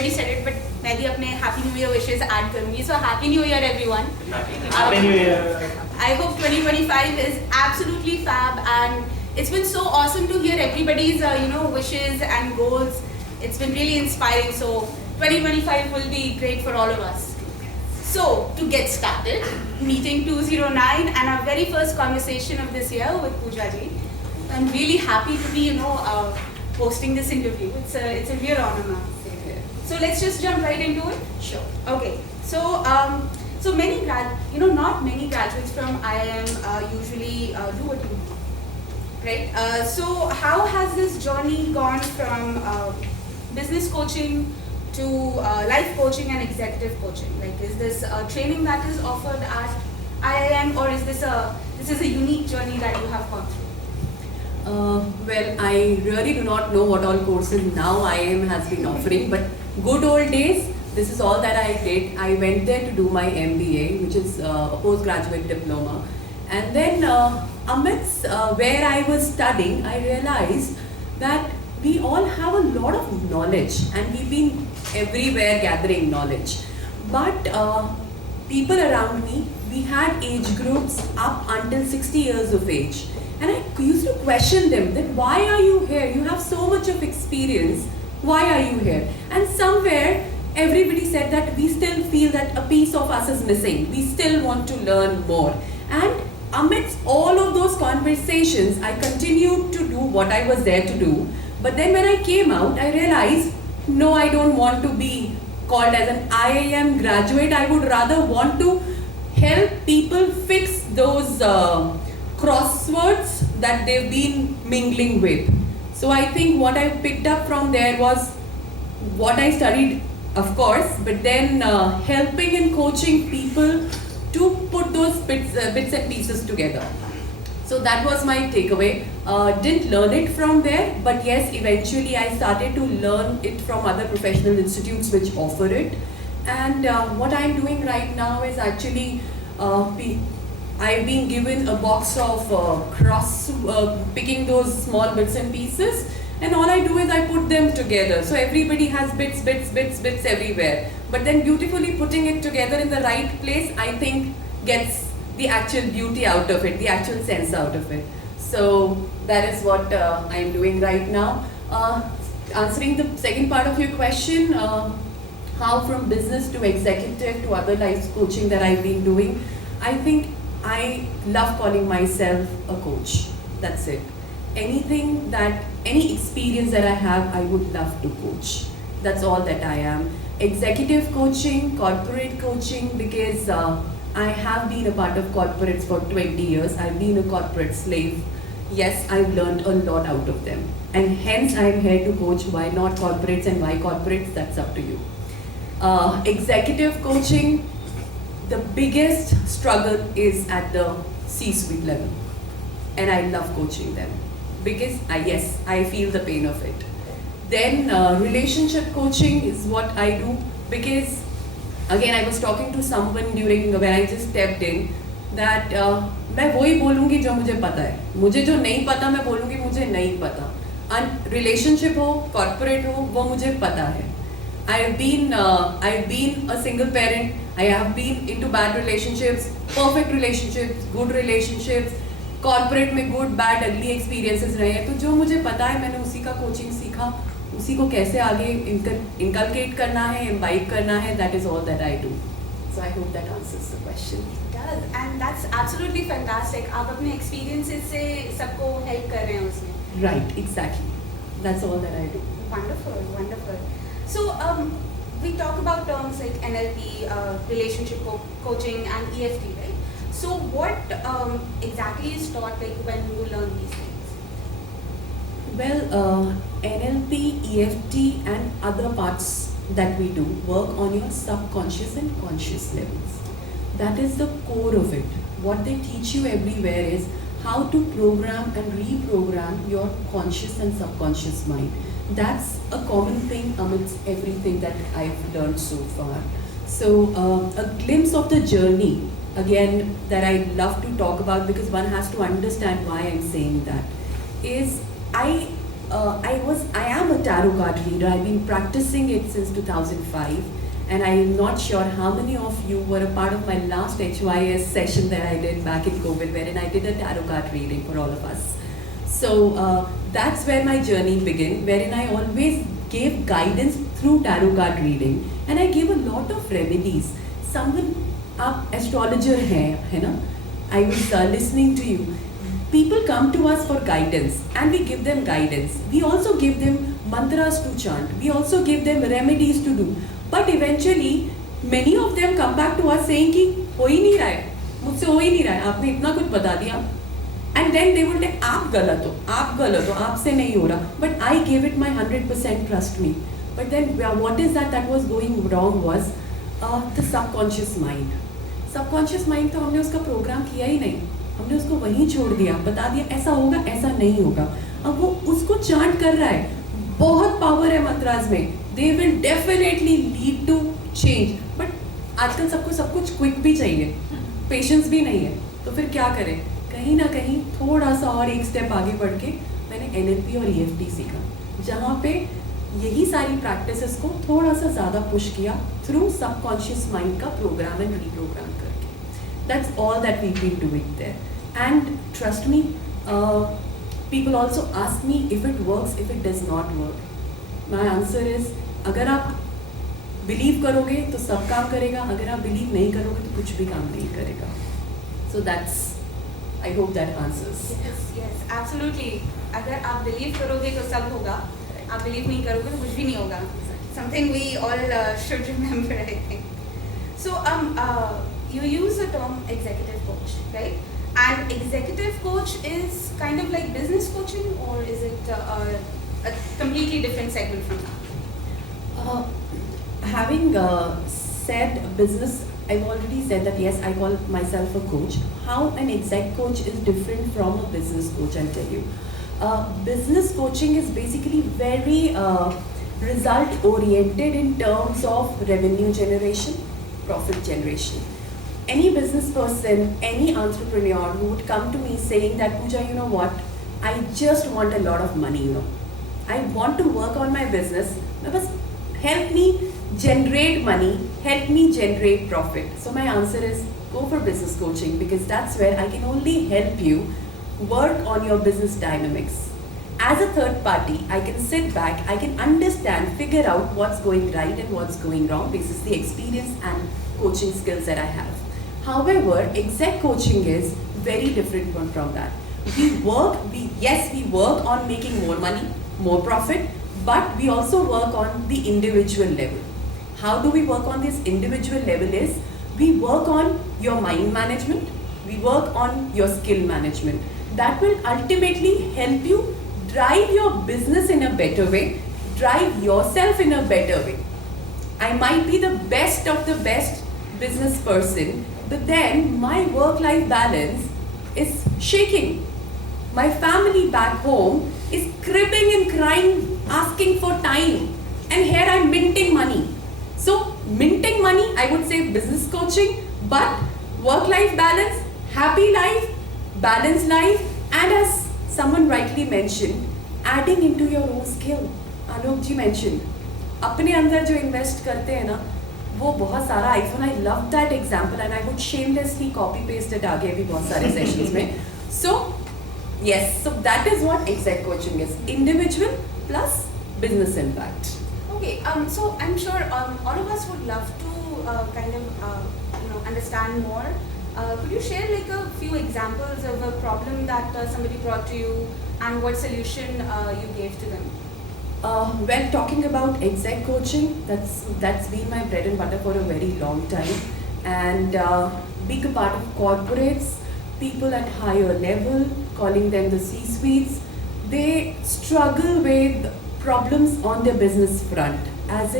already said it, but मैं भी अपने Happy New Year wishes add करूँगी. So Happy New Year, everyone. Happy New Year. I hope 2025 is absolutely fab, and it's been so awesome to hear everybody's wishes and goals. It's been really inspiring. So 2025 will be great for all of us. So to get started, meeting 209 and our very first conversation of this year with Pooja ji. I'm really happy to be hosting this interview. It's a real honor, ma'am. So let's just jump right into it. Sure. Okay. So so many not many graduates from IIM usually do what you do, right? So how has this journey gone from business coaching to life coaching and executive coaching? Like, is this a training that is offered at IIM, or is this a unique journey that you have gone through? Well, I really do not know what all courses now IIM has been offering, but good old days, this is all that I did. I went there to do my MBA, which is a postgraduate diploma. And then amidst where I was studying, I realized that we all have a lot of knowledge and we've been everywhere gathering knowledge. But people around me, we had age groups up until 60 years of age. And I used to question them that why are you here? You have so much of experience. Why are you here? And somewhere everybody said that we still feel that a piece of us is missing. We still want to learn more. And amidst all of those conversations, I continued to do what I was there to do. But then when I came out, I realized, no, I don't want to be called as an IIM graduate. I would rather want to help people fix those crosswords that they've been mingling with. So I think what I picked up from there was what I studied, of course, but then helping and coaching people to put those bits and pieces together. So that was my takeaway. Didn't learn it from there, but yes, eventually I started to learn it from other professional institutes which offer it. And what I'm doing right now is actually I've been given a box of picking those small bits and pieces, and all I do is I put them together. So everybody has bits everywhere. But then beautifully putting it together in the right place, I think gets the actual beauty out of it, the actual sense out of it. So that is what I'm doing right now. Answering the second part of your question, how from business to executive to other life coaching that I've been doing, I think I love calling myself a coach. That's it. Any experience that I have, I would love to coach. That's all that I am. Executive coaching, corporate coaching, because I have been a part of corporates for 20 years. I've been a corporate slave. Yes, I've learned a lot out of them. And hence I'm here to coach. Why not corporates and why corporates? That's up to you. Executive coaching, the biggest struggle is at the C-suite level. And I love coaching them because yes, I feel the pain of it. Then relationship coaching is what I do because again, I was talking to someone during when I just stepped in that मैं वही बोलूँगी जो मुझे पता है. मुझे जो नहीं पता मैं बोलूँगी मुझे नहीं पता. And relationship हो, corporate हो, वो मुझे पता है. I've been a single parent. I have been into bad relationships, perfect relationships, good relationships, corporate में good, bad, ugly experiences रहे हैं. तो जो मुझे पता है मैंने उसी का coaching सीखा, उसी को कैसे आगे inculcate करना है, imbibe करना है. That is all that I do. So I hope that answers the question. It does, and that's absolutely fantastic. आप अपने experiences से सबको help कर रहे हैं उसमें. Right, exactly. That's all that I do. Wonderful, wonderful. So we talk about terms like NLP, relationship coaching, and EFT, right? So what exactly is taught like when you learn these things? Well, NLP, EFT, and other parts that we do work on your subconscious and conscious levels. That is the core of it. What they teach you everywhere is how to program and reprogram your conscious and subconscious mind. That's a common thing amidst everything that I've learned so far. So a glimpse of the journey, again, that I love to talk about because one has to understand why I'm saying that, is I I am a tarot card reader. I've been practicing it since 2005, and I'm not sure how many of you were a part of my last HYS session that I did back in COVID, wherein I did a tarot card reading for all of us. So that's where my journey began, wherein I always gave guidance through tarot card reading, and I gave a lot of remedies. Someone, आप astrologer है ना? I was listening to you. People come to us for guidance, and we give them guidance. We also give them mantras to chant. We also give them remedies to do. But eventually, many of them come back to us saying कि हो ही नहीं रहा है, मुझसे हो ही नहीं रहा है, आपने इतना कुछ बता दिया. And then they will say, आप गलत हो, आपसे नहीं हो रहा. But I gave it my 100%, trust me. But then what is that was going wrong was the subconscious mind. Subconscious mind तो हमने उसका प्रोग्राम किया ही नहीं. हमने उसको वहीं छोड़ दिया, बता दिया ऐसा होगा, ऐसा नहीं होगा. अब वो उसको चांट कर रहा है. बहुत पावर है मंत्रास में. They will definitely lead to change. But आजकल सबको सब कुछ क्विक भी चाहिए. पेशेंस भी नहीं है. तो फिर क्या करें? कहीं ना कहीं थोड़ा सा और एक स्टेप आगे बढ़ के मैंने NLP और EFT सीखा, जहाँ पे यही सारी प्रैक्टिसेस को थोड़ा सा ज़्यादा पुश किया थ्रू सबकॉन्शियस माइंड का प्रोग्राम एंड रीप्रोग्राम करके. That's all that we been doing there. And trust me, people also ask me if it works, if it does not work. My answer is, अगर आप believe करोगे तो सब काम करेगा, अगर आप बिलीव नहीं करोगे तो कुछ भी काम नहीं करेगा. So that's, I hope that answers. Yes, absolutely. अगर आप believe करोगे तो सब होगा. आप believe नहीं करोगे तो कुछ भी नहीं होगा. Something we all should remember, I think. So you use the term executive coach, right? And executive coach is kind of like business coaching, or is it a completely different segment from that? Having said business, I've already said that yes, I call myself a coach. How an exec coach is different from a business coach, I'll tell you. Business coaching is basically very result oriented in terms of revenue generation, profit generation. Any business person, any entrepreneur who would come to me saying that, Pooja, you know what, I just want a lot of money, you know. I want to work on my business, but help me generate money, help me generate profit. So my answer is go for business coaching, because that's where I can only help you work on your business dynamics. As a third party, I can sit back, I can understand, figure out what's going right and what's going wrong. This is the experience and coaching skills that I have. However, exec coaching is very different from that. We work on making more money, more profit, but we also work on the individual level. How do we work on this individual level is, we work on your mind management, we work on your skill management. That will ultimately help you drive your business in a better way, drive yourself in a better way. I might be the best of the best business person, but then my work-life balance is shaking. My family back home is cribbing and crying, asking for time, and here I'm minting money. So minting money, I would say business coaching, but work-life balance, happy life, balanced life, and as someone rightly mentioned, adding into your own skill. Alok ji mentioned, अपने अंदर जो invest करते हैं ना, वो बहुत सारा iPhone. I love that example, and I would shamelessly copy paste it आगे भी बहुत सारे sessions में. So yes, so that is what exec coaching is: individual plus business impact. Okay, so I'm sure all of us would love to kind of understand more. Could you share like a few examples of a problem that somebody brought to you and what solution you gave to them? When talking about exec coaching, that's been my bread and butter for a very long time, and being a part of corporates, people at higher level, calling them the C-suites, they struggle with problems on their business front, as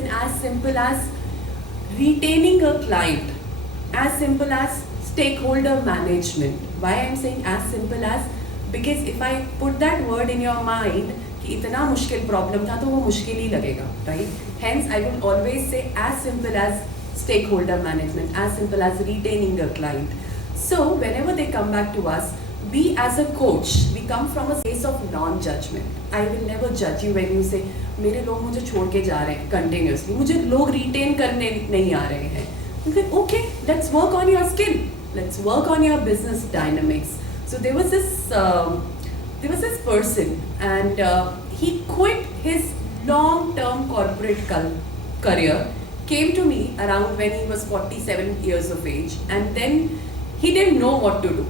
simple as retaining a client, as simple as stakeholder management. Why I'm saying as simple as, because if I put that word in your mind कि इतना मुश्किल problem था तो वो मुश्किल ही लगेगा, right? Hence I would always say as simple as stakeholder management, as simple as retaining a client. So whenever they come back to us, we as a coach, we come from a place of non-judgment. I will never judge you when you say मेरे लोग मुझे छोड़ के जा रहे हैं continuously, मुझे लोग retain करने नहीं आ रहे हैं. Okay, let's work on your skill. Let's work on your business dynamics. So there was this person, and he quit his long-term corporate career, came to me around when he was 47 years of age, and then he didn't know what to do.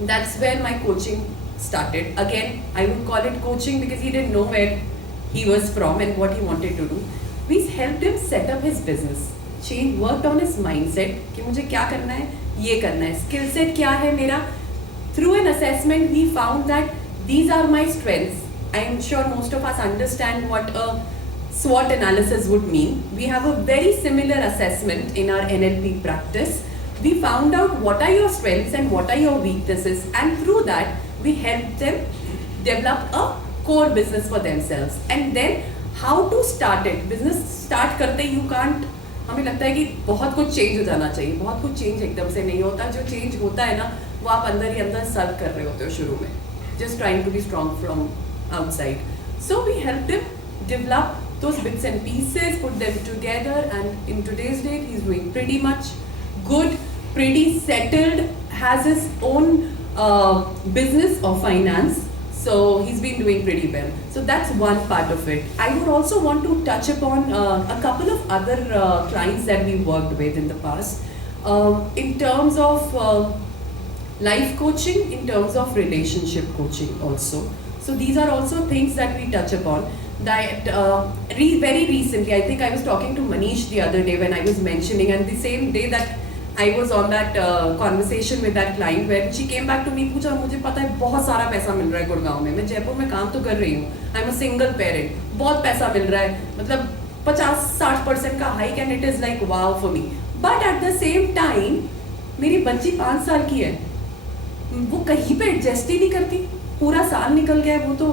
That's where my coaching started. Again, I would call it coaching because he didn't know where he was from and what he wanted to do. We helped him set up his business, worked on his mindset कि मुझे क्या करना है, ये करना है, skill set क्या है मेरा. Through an assessment, we found that these are my strengths. I am sure most of us understand what a SWOT analysis would mean. We have a very similar assessment in our NLP practice. We found out what are your strengths and what are your weaknesses, and through that we helped them develop a core business for themselves. And then how to start it. Business start करते you can't, हमें लगता है कि बहुत कुछ change हो जाना चाहिए, बहुत कुछ चेंज एकदम से नहीं होता. जो चेंज होता है ना, वो आप अंदर ही अंदर सर्व कर रहे होते हो शुरू में, just trying to be strong from outside. So we helped him develop those bits and pieces, put them together, and in today's date he's doing pretty much good, pretty settled, has his own business of finance, so he's been doing pretty well. So that's one part of it. I would also want to touch upon a couple of other clients that we worked with in the past, in terms of life coaching, in terms of relationship coaching also. So these are also things that we touch upon. That very recently, I think I was talking to Manish the other day when I was mentioning, and the same day that I was on that conversation with that client where she came back to me, पूछा मुझे पता है बहुत सारा पैसा मिल रहा है गुड़गांव में, मैं जयपुर में काम तो कर रही हूँ, I'm a single parent, बहुत पैसा मिल रहा है, मतलब 50-60% का hike, and it is like wow for me. But at the same time, मेरी बच्ची 5 साल की है, वो कहीं पे एडजस्ट ही नहीं करती, पूरा साल निकल गया है, वो तो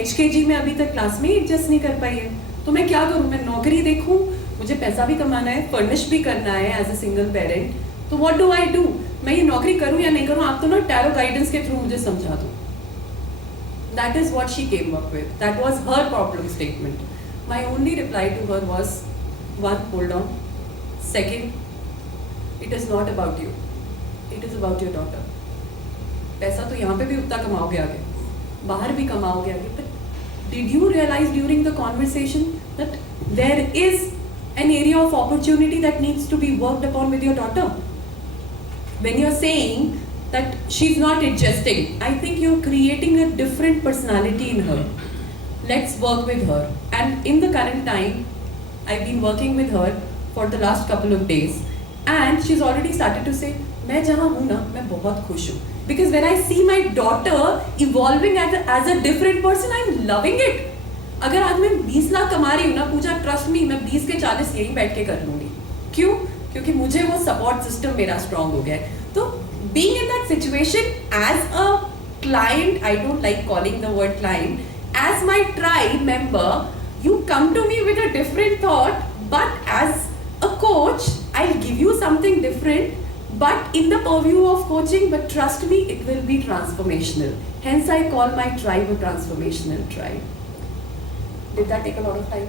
HKG में अभी तक क्लास में एडजस्ट नहीं कर पाई है. तो मैं क्या करूँ, मैं नौकरी देखूँ, मुझे पैसा भी कमाना है, फर्निश भी करना है एज अ सिंगल पेरेंट, तो व्हाट डू आई डू, मैं ये नौकरी करूँ या नहीं करूँ, आप तो ना टैरो गाइडेंस के थ्रू मुझे समझा दो. That is what she came up with, that was her problem statement. My only reply to her was, one, hold on, second, it is not about you, it is about your daughter. पैसा तो यहाँ पे भी उतना कमाओगे आगे, बाहर भी कमाओगे आगे, but did you realize during the conversation that there is an area of opportunity that needs to be worked upon with your daughter? When you're saying that she's not adjusting, I think you're creating a different personality in her. Let's work with her. And in the current time, I've been working with her for the last couple of days, and she's already started to say, मैं जहाँ हूँ ना, मैं बहुत खुश हूँ. Because when I see my daughter evolving as a different person, I'm loving it. अगर आज मैं 20 लाख कमा रही हूँ ना पूजा, ट्रस्ट मी, मैं 20 के 40 यहीं बैठ के कर लूँगी. क्यों? क्योंकि मुझे वो सपोर्ट सिस्टम मेरा स्ट्रॉन्ग हो गया है. तो being in that situation as a client, I don't like calling the word client, as my tribe member, you come to me with a different thought, but as a coach, I'll give you something different, but in the purview of coaching, but trust me, it will be transformational. Hence, I call my tribe a transformational tribe. Did that take a lot of time?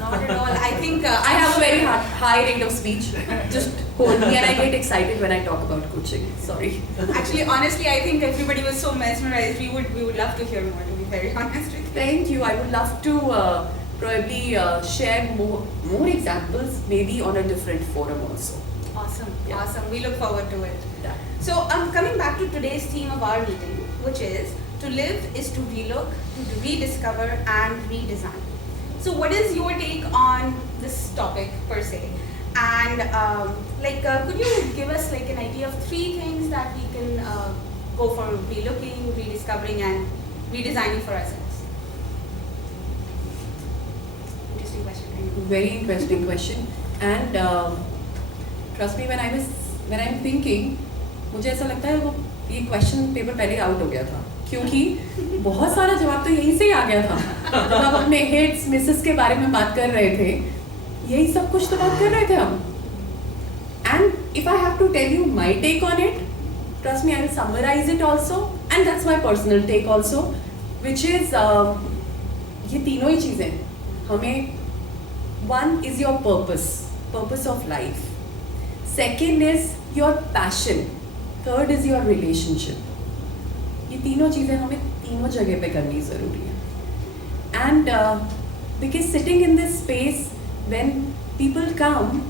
Not at all. I think I have a very high rate of speech. Just hold me, and I get excited when I talk about coaching. Sorry. Actually, honestly, I think everybody was so mesmerized. We would love to hear more. To be very honest with you. Thank you. I would love to probably share more examples, maybe on a different forum also. Awesome. Yeah. Awesome. We look forward to it. Yeah. So, coming back to today's theme of our meeting, which is to live is to relook, to rediscover, and redesign. So, what is your take on this topic per se? And could you give us like an idea of 3 things that we can go for relooking, rediscovering, and redesigning for ourselves? Interesting question. Very interesting question. And trust me, when I'm thinking, मुझे ऐसा लगता है वो ये question paper पहले out हो गया था, क्योंकि बहुत सारा जवाब तो यहीं से ही आ गया था. जब आप अपने हिट्स मिसेस के बारे में बात कर रहे थे, यही सब कुछ तो बात कर रहे थे हम. And if I have to tell you my take on it, trust me, I will summarize it also, and that's my personal take also, which is ये तीनों ही चीज़ें हमें, one is your purpose of life, second is your passion, third is your relationship. ये तीनों चीज़ें हमें तीनों जगह पे करनी ज़रूरी है. And because sitting in this space, when people come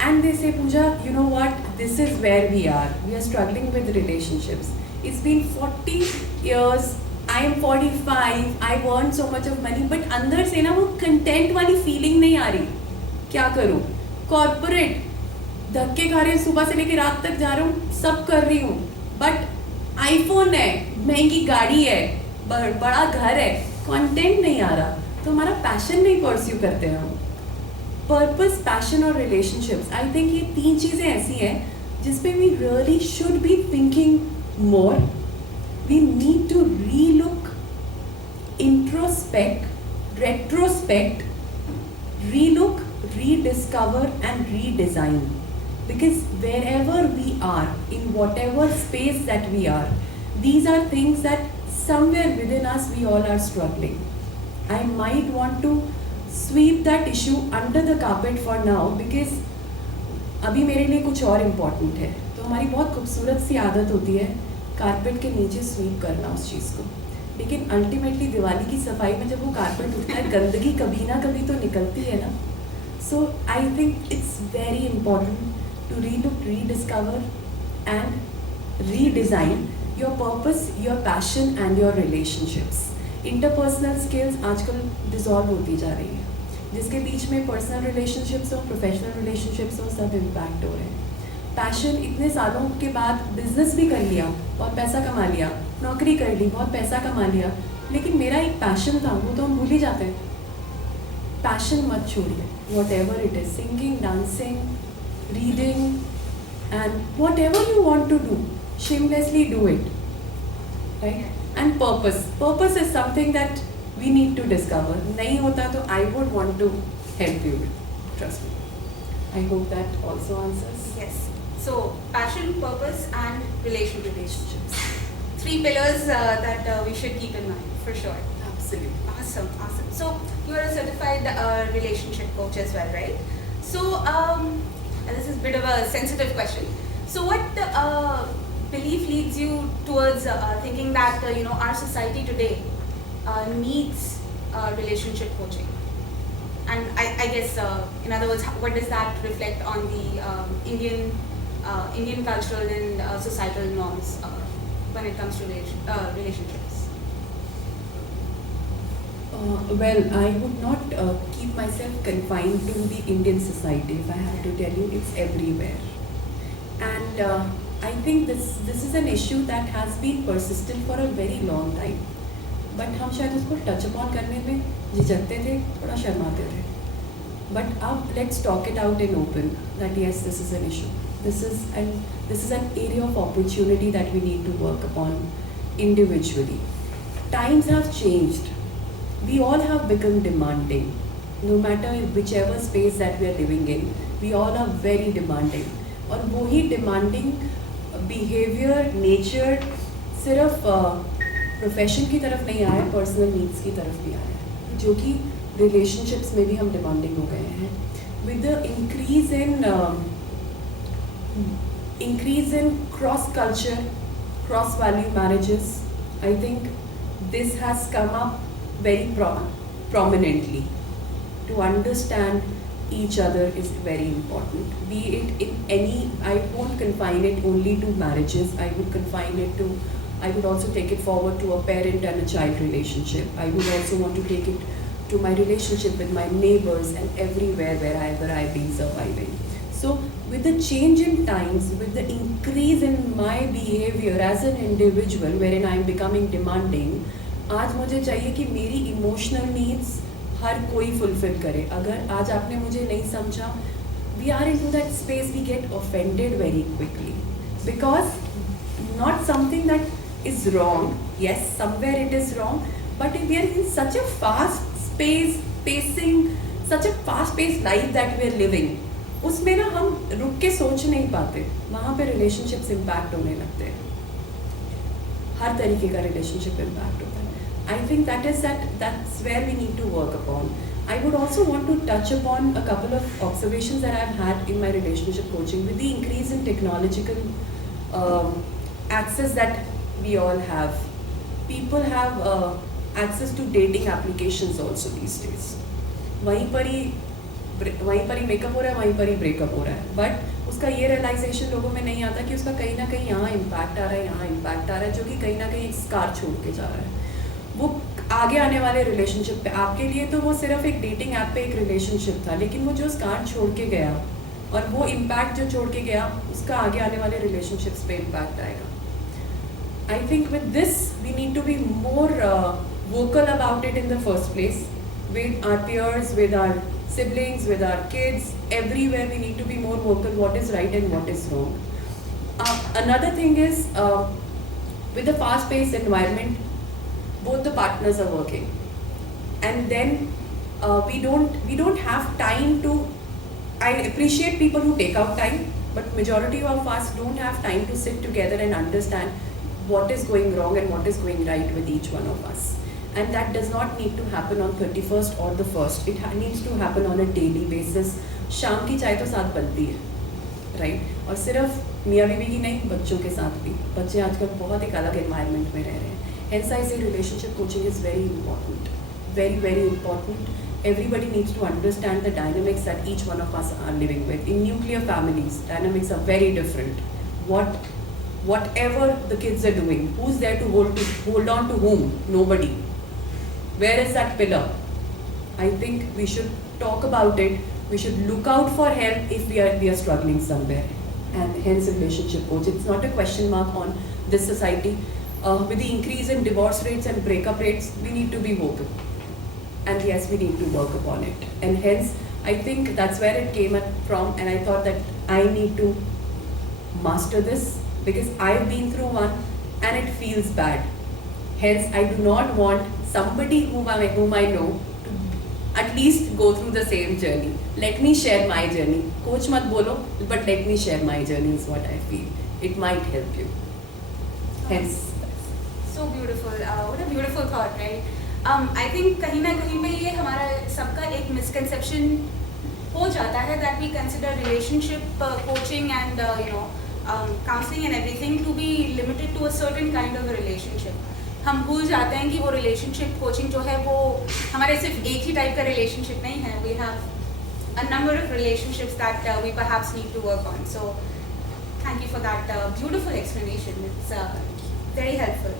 and they say, Pooja, you know what, this is where we are struggling with relationships. It's been 40 years, I am 45, I've earned so much of money, but अंदर से ना वो content वाली feeling नहीं आ रही. क्या करूँ? Corporate धक्के खा रहे हैं, सुबह से लेकर रात तक जा रहा हूँ, सब कर रही हूँ, बट आईफोन है, महंगी गाड़ी है, बड़ा घर है, कंटेंट नहीं आ रहा, तो हमारा पैशन नहीं परस्यू करते हैं हम. पर्पस, पैशन और रिलेशनशिप्स, आई थिंक ये तीन चीज़ें ऐसी हैं जिसपे we really should be thinking more. We need to relook, introspect, retrospect, relook, rediscover and redesign, because wherever we are, in whatever space that we are, these are things that somewhere within us we all are struggling. I might want to sweep that issue under the carpet for now, because अभी मेरे लिए कुछ और important है. तो हमारी बहुत खूबसूरत सी आदत होती है कारपेट के नीचे स्वीप करना उस चीज़ को, लेकिन अल्टीमेटली दिवाली की सफाई में जब वो कारपेट उठता है, गंदगी कभी ना कभी तो निकलती है ना. So I think it's very important to relook, rediscover and redesign your purpose, your passion and your relationships. Interpersonal skills आजकल dissolve होती जा रही है, जिसके बीच में personal relationships हो, professional relationships हो, सब impact हो रहे हैं. Passion, इतने सालों के बाद business भी कर लिया, बहुत पैसा कमा लिया, नौकरी कर ली, बहुत पैसा कमा लिया, लेकिन मेरा एक passion था, वो तो हम भूल ही जाते हैं. Passion मत छोड़िए, whatever it is, singing, dancing, reading, and whatever you want to do, shamelessly do it, right? And purpose is something that we need to discover. नहीं होता तो I would want to help you with, trust me. I hope that also answers. Yes. So passion, purpose, and relationships. 3 pillars that we should keep in mind for sure. Absolutely. Awesome. So you are a certified relationship coach as well, right? So this is a bit of a sensitive question. So what belief leads you towards thinking that our society today needs relationship coaching? And I guess in other words, what does that reflect on the Indian cultural and societal norms when it comes to relationships? Well, I would not keep myself confined to the Indian society. If I have to tell you, it's everywhere. And I think this is an issue that has been persistent for a very long time. But हम शायद उसको touch upon करने में झिझकते थे, थोड़ा शर्माते थे. But अब let's talk it out in open that yes, this is an issue. This is an area of opportunity that we need to work upon individually. Times have changed. We all have become demanding. No matter whichever space that we are living in, we all are very demanding. और वही demanding behavior, nature सिर्फ profession की तरफ नहीं आया, personal needs की तरफ भी आया, जो कि relationships में भी हम demanding हो गए हैं. With the increase in cross culture, cross value marriages, I think this has come up very prominently. To understand each other is very important. Be it in any, I won't confine it only to marriages. I would also take it forward to a parent and a child relationship. I would also want to take it to my relationship with my neighbors and everywhere wherever I've been surviving. So with the change in times, with the increase in my behavior as an individual wherein I'm becoming demanding, आज मुझे चाहिए कि मेरी emotional needs हर कोई fulfil करे. अगर आज आपने मुझे नहीं समझा, we are into that space, we get offended very quickly, because not something that is wrong. Yes, somewhere it is wrong, but we are in such a fast space pacing, such a fast pace life that we are living. उसमें ना हम रुक के सोच नहीं पाते, वहाँ पे रिलेशनशिप्स इम्पैक्ट होने लगते हैं. हर तरीके का रिलेशनशिप इम्पैक्ट होता है. I think that's where we need to work upon. I would also want to touch upon a couple of observations that I've had in my relationship coaching with the increase in technological access that we all have. People have access to dating applications also these days. वहीं पर ही makeup हो रहा है, वहीं पर ही breakup हो रहा है. बट उसका ये रियलाइजेशन लोगों में नहीं आता कि उसका कहीं ना कहीं यहाँ इम्पैक्ट आ रहा है, यहाँ इम्पैक्ट आ रहा है, जो कि कहीं ना कहीं एक स्कार छोड़ के जा रहा है. वो आगे आने वाले रिलेशनशिप पे, आपके लिए तो वो सिर्फ एक डेटिंग ऐप पे एक रिलेशनशिप था, लेकिन वो जो स्कार छोड़ के गया और वो इम्पैक्ट जो छोड़ के गया, उसका आगे आने वाले रिलेशनशिप्स पे इम्पैक्ट आएगा. I think with this we need to be more vocal about it in the first place, with our peers, with our siblings, with our kids, everywhere we need to be more vocal what is right and what is wrong. Another thing is, with the fast-paced environment, both the partners are working, and then we don't have time to. I appreciate people who take out time, but majority of us don't have time to sit together and understand what is going wrong and what is going right with each one of us. And that does not need to happen on 31st or the 1st. It needs to happen on a daily basis. शाम की चाय तो साथ बनती है, right? और सिर्फ मियाँ बीवी की नहीं, बच्चों के साथ भी. बच्चे आजकल बहुत एक अलग environment में रह रहे हैं. Hence I say relationship coaching is very important, very very important. Everybody needs to understand the dynamics that each one of us are living with. In nuclear families, dynamics are very different. Whatever the kids are doing, who's there to hold on to whom? Nobody. Where is that pillar? I think we should talk about it. We should look out for help if we are struggling somewhere. And hence relationship coach. It's not a question mark on this society. With the increase in divorce rates and breakup rates, we need to be vocal. And yes, we need to work upon it. And hence, I think that's where it came from. And I thought that I need to master this because I've been through one and it feels bad. Hence, I do not want somebody whom I know to at least go through the same journey. Let me share my journey. Coach mat bolo, but let me share my journey is what I feel. It might help you. Hence. So beautiful. What a beautiful thought, right? I think कहीं ना कहीं पे ये हमारा सबका एक misconception हो जाता है that we consider relationship coaching and counseling and everything to be limited to a certain kind of a relationship. हम भूल जाते हैं कि वो रिलेशनशिप कोचिंग जो है वो हमारे सिर्फ एक ही टाइप का रिलेशनशिप नहीं है. We have a number of relationships that we perhaps need to work on. So thank you for that beautiful explanation. It's very helpful.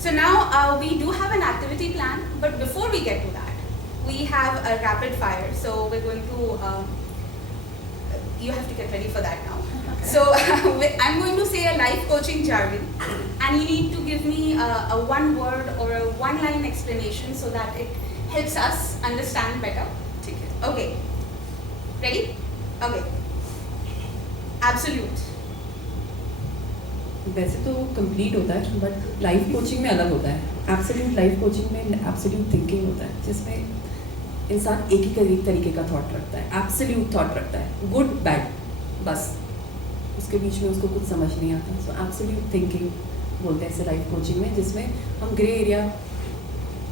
So now we do have an activity plan, but before we get to that, we have a rapid fire. So we're going to, you have to get ready for that now. Okay. So I'm going to say a life coaching jargon, and you need to give me a one word or a one line explanation so that it helps us understand better. Okay. Ready? Okay. Absolute. वैसे तो complete होता है, but life coaching में अलग होता है. Absolute life coaching में absolute thinking होता है, जिसमें इंसान एक तरीके का थॉट रखता है, एब्सोल्यूट थॉट रखता है, गुड बैड, बस उसके बीच में उसको कुछ समझ नहीं आता. सो एब्सोल्यूट थिंकिंग बोलते हैं इसे लाइफ कोचिंग में, जिसमें हम ग्रे एरिया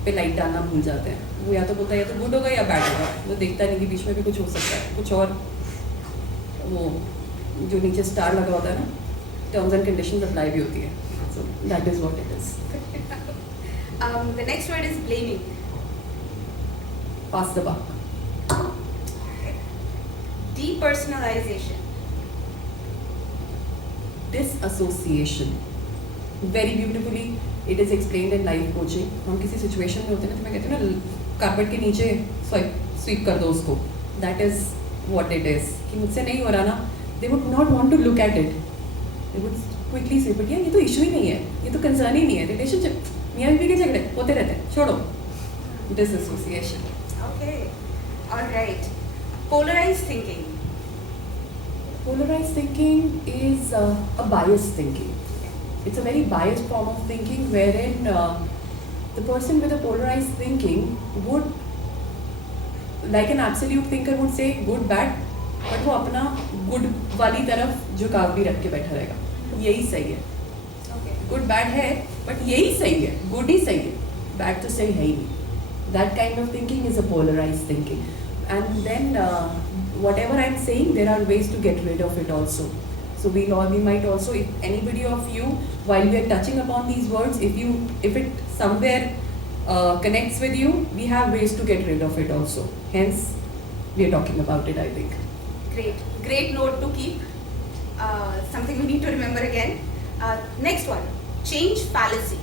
पे लाइट डालना भूल जाते हैं. वो या तो बोलता है या तो गुड होगा या बैड होगा, वो देखता नहीं कि बीच में भी कुछ हो सकता है, कुछ और. वो जो नीचे स्टार लगा होता है ना, terms and conditions apply भी होती है. So that is what it is. The next word is blaming. Pass the buck. Depersonalization. Disassociation. Very beautifully it is explained in life coaching. हम किसी situation में होते हैं ना, तो मैं कहती हूँ ना, कारपेट के नीचे sweep कर दो उसको. That is what it is. कि मुझसे नहीं हो रहा ना, they would not want to look at it. They would quickly say, but ये तो इशू ही नहीं है, ये तो कंसर्न ही नहीं है, रिलेशनशिप मियाँ बीवी के झगड़े होते रहते हैं, छोड़ो. Disassociation. Okay. All right. Polarized thinking. Polarized thinking is a biased thinking. It's a very biased form of thinking wherein the person with a polarized thinking would, like an absolute thinker would say good bad, but वो अपना good वाली तरफ झुकाव भी रख के बैठा रहेगा. यही सही है. Okay. गुड बैड है बट यही सही है, गुड ही सही है, बैड तो सही है ही नहीं. That kind of thinking is a polarized thinking. And then whatever I'm saying, there are ways to get rid of it also. So we might also, if anybody of you, while we are touching upon these words, if it somewhere connects with you, we have ways to get rid of it also. Hence, we are talking about it, I think. Great note to keep. Something we need to remember again. Next one, change fallacy.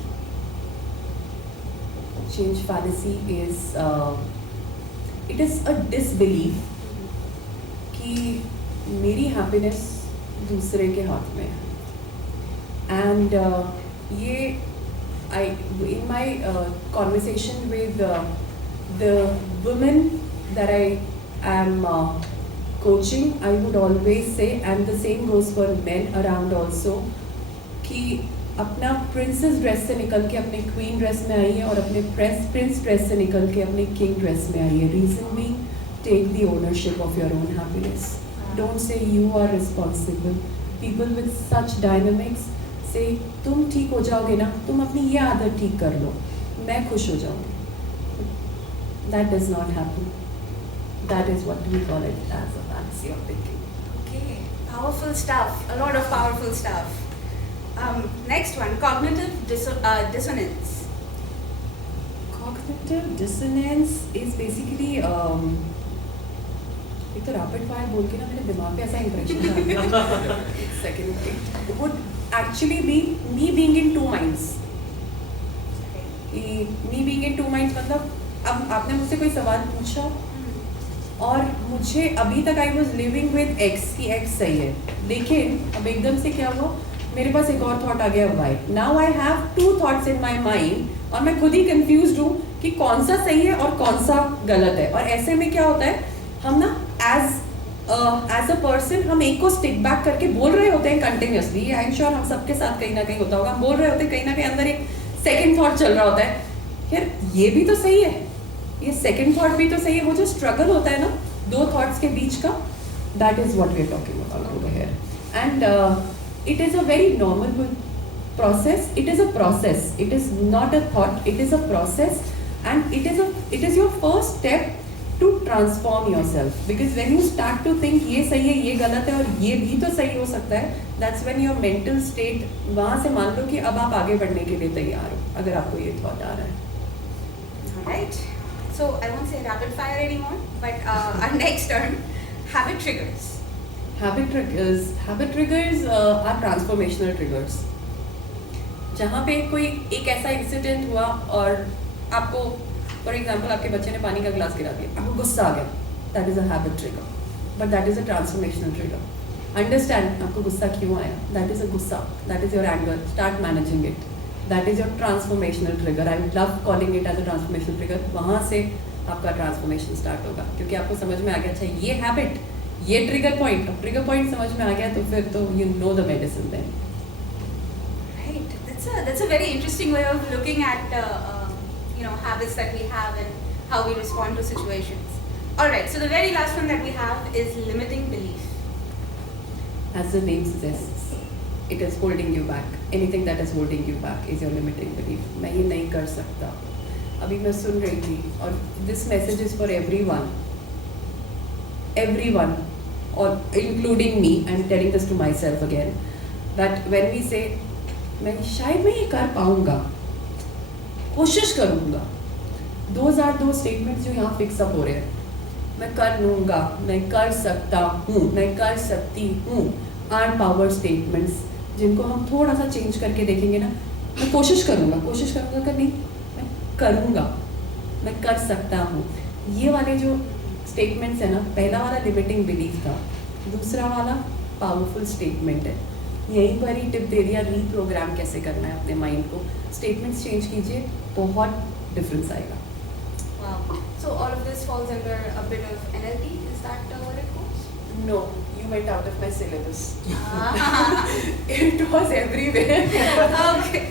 Change fallacy is it is a disbelief कि मेरी happiness दूसरे के हाथ में है. And ये in my conversation with the women that I am coaching, I would always say, and the same goes for men around also, कि अपना प्रिंसेस ड्रेस से निकल के अपने क्वीन ड्रेस में आई है और अपने प्रिंस ड्रेस से निकल के अपने किंग ड्रेस में आई है. रीजन भी take the ownership of your own happiness. Don't say you are responsible. People with such dynamics say तुम ठीक हो जाओगे ना, तुम अपनी ये आदत ठीक कर लो, मैं खुश हो जाऊंगी. That does not happen. That is what we call it as a fancy of thinking. Okay, powerful stuff. A lot of powerful stuff. Next one, cognitive dissonance. Cognitive dissonance is basically एक तो rapid fire बोल के ना मेरे दिमाग पे ऐसा impression आ गया. Second thing would actually be me being in two minds. Me being in two minds मतलब अब आपने मुझसे कोई सवाल पूछा और मुझे अभी तक I was living with X कि X सही है, लेकिन अब एकदम से क्या हुआ, मेरे पास एक और थॉट आ गया why. Now I have two thoughts in my mind और मैं खुद ही कंफ्यूज्ड हूँ कि कौन सा सही है और कौन सा गलत है. और ऐसे में क्या होता है, हम ना एज अ पर्सन हम एक को स्टिक बैक करके बोल रहे होते हैं कंटिन्यूसली. आई एम श्योर हम सबके साथ कहीं ना कहीं होता होगा. हम बोल रहे होते हैं, कहीं ना कहीं अंदर एक सेकेंड थॉट चल रहा होता है, यार ये भी तो सही है, ये सेकेंड थॉट भी तो सही है. वो जो स्ट्रगल होता है ना दो थॉट्स के बीच का, that is what we are talking about over here. And it is a very normal process. It is a process. It is not a thought. It is a process, and it is your first step to transform yourself. Because when you start to think ये सही है, ये गलत है और ये भी तो सही हो सकता है, that's when your mental state वहाँ से मान लो कि अब आप आगे बढ़ने के लिए तैयार हो, अगर आपको ये thought आ रहा है. Alright. So I won't say rapid fire anymore, but our next turn, habit triggers. Habit triggers are transformational triggers. जहाँ पे कोई एक ऐसा इंसिडेंट हुआ और आपको फॉर एग्जाम्पल आपके बच्चे ने पानी का ग्लास गिरा दिया, आपको गुस्सा आ गया, that is a habit trigger, but that is a transformational trigger. Understand आपको गुस्सा क्यों आया, दैट इज अ गुस्सा, that is your anger, start managing it, that is your transformational trigger. I love calling it as a transformational trigger. वहाँ से आपका transformation start होगा, क्योंकि आपको समझ में आ गया अच्छा ये हैबिट, ये ट्रिगर पॉइंट, अब ट्रिगर पॉइंट समझ में आ गया तो फिर तो you know the medicine then. Right. That's a very interesting way of looking at habits that we have and how we respond to situations. All right. So the very last one that we have is limiting belief. As the name suggests, it is holding you back. Anything that is holding you back is your limiting belief. मैं ये नहीं कर सकता. अभी मैं सुन रही थी और this message is for everyone, or including me. I'm telling this to myself again, that when we say शायद मैं ये कर पाऊंगा, कोशिश करूंगा, those are those statements जो यहाँ फिक्स अप हो रहे हैं. मैं कर लूंगा, मैं कर सकता हूँ, मैं कर सकती हूँ, आर पावर स्टेटमेंट्स जिनको हम थोड़ा सा चेंज करके देखेंगे ना. मैं कोशिश करूंगा कर नहीं, मैं करूंगा, मैं कर सकता हूँ. ये वाले जो स्टेटमेंट्स है ना, पहला वाला लिमिटिंग बिलीफ था, दूसरा वाला पावरफुल स्टेटमेंट है. यहीं पर ही टिप दे दिया, रीप्रोग्राम कैसे करना है अपने माइंड को. स्टेटमेंट्स चेंज कीजिए, बहुत डिफरेंस आएगा. Wow. So all of this falls under a bit of NLP. Is that what it calls? No, you went out of my syllabus. It was everywhere. Okay.